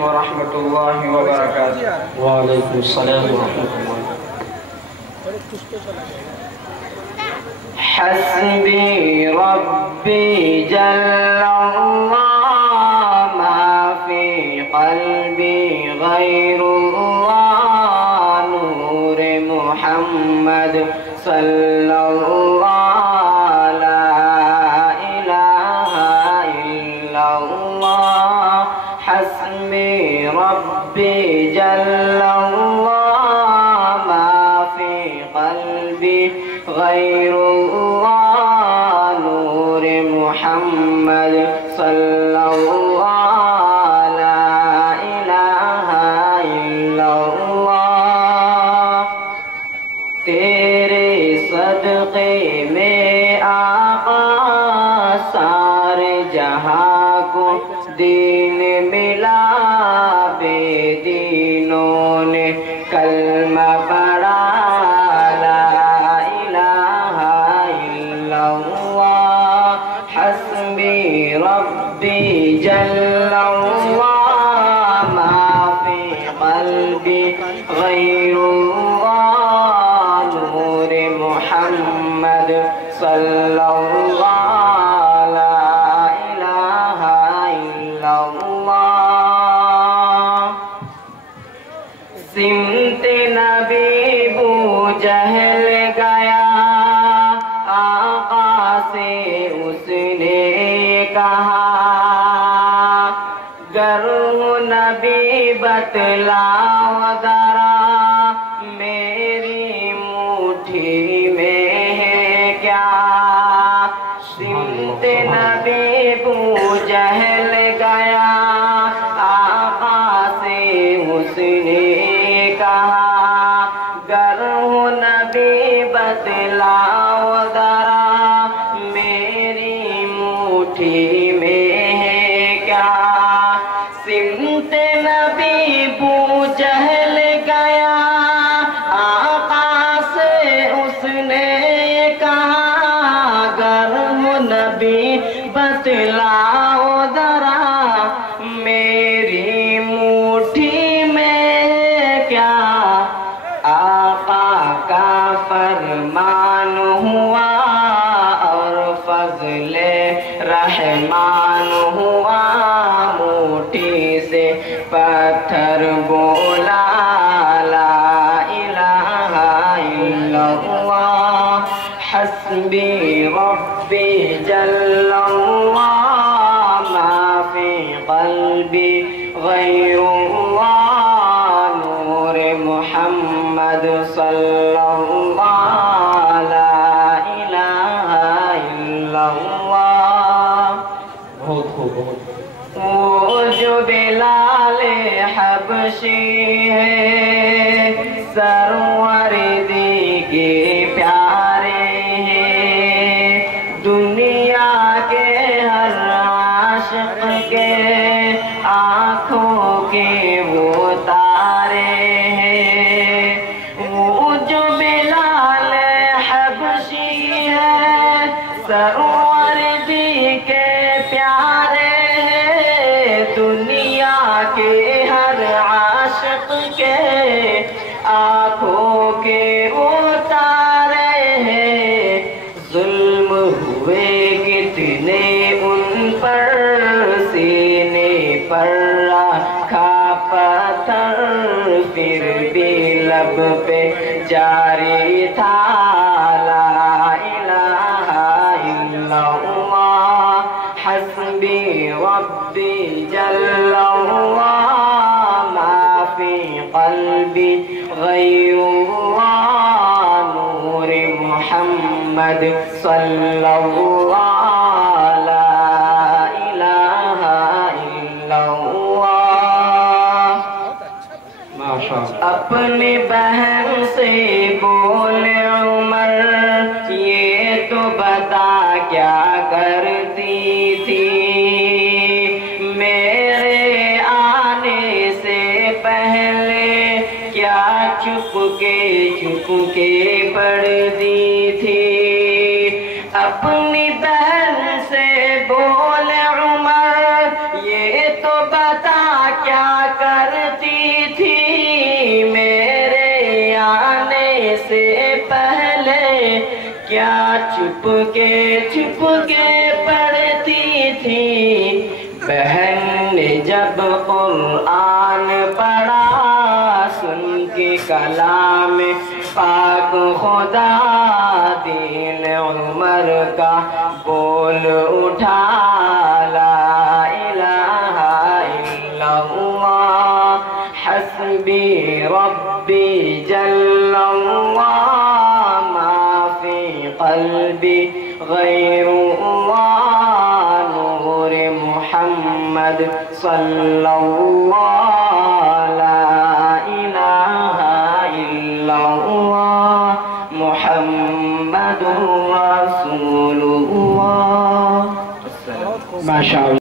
علیکم ورحمۃ اللہ وبرکاتہ. وعلیکم السلام ورحمۃ اللہ. حسبی ربی جل اللہ ما فی قلبی غیر اللہ نور محمد صلی اللہ لا الہ الا اللہ. حسبی ربی جل اللہ ما فی قلبی غیر اللہ نور محمد صلی اللہ لا الہ الا اللہ. تیرے صدقے میں آقا سارے جہاں کو دین ملا. بے دینوں نے کلمہ پڑھا ربی جل اللہ ما فی قلبی غیر اللہ نور محمد صلی اللہ لا الہ الا اللہ. سمت نبی بو جہل گیا آقا سے اس نے کہا گر نبی بتلاؤ ذرا میری مٹھی میں ہے کیا. سمت نبی بو جہل گیا آقا سے اس نے کہا گر نبی بتلاؤ ذرا میری مٹھی میں ہے کیا. سمت نبی بو جہل گیا آقا سے اس نے کہا گر نبی بتلاؤ ذرا میری مٹھی میں کیا. آقا کا فرمان ہوا اور فضل رحمان ہوا. موٹی سے پتھر بولا لا الہ الا اللہ. حسبی ربی جل اللہ ما فی قلبی غیر اللہ نور محمد صلی اللہ لا الہ الا اللہ. بہت خوب بہت. وہ جو بلال حبشی ہے سرور دیگے پیارے ہیں دنیا کے ہر عاشق کے آنکھوں کے وہ تارے ہیں. وہ جو بلال حبشی ہے سرور دیگے پیارے دنیا کے ہر عاشق کے آنکھوں کے وہ تارے ہیں. ظلم ہوئے کتنے ان پر سینے پر رکھا پتھر پھر بھی لب پہ جاری تھا لا الہ الا اللہ. حسبی ربی جل اللہ ما فی قلبی غیر اللہ نور محمد صلی اللہ لا الہ الا اللہ. اپنی بہن سے بولے عمر یہ تو بتا کیا کرتی تھی میرے آنے سے پہلے کیا چھپ کے پڑھتی تھی. اپنی بہن سے بولے عمر یہ تو بتا کیا چھپ کے پڑھتی تھی بہن نے جب قرآن پڑھا سن کے کلام پاک خدا دل عمر کا بول اٹھا لا الہ الا اللہ حسبی ربی جل اللہ ما فی قلبی غیر اللہ نور محمد صلی اللہ لا الہ الا اللہ محمد رسول اللہ. ماشاء اللہ.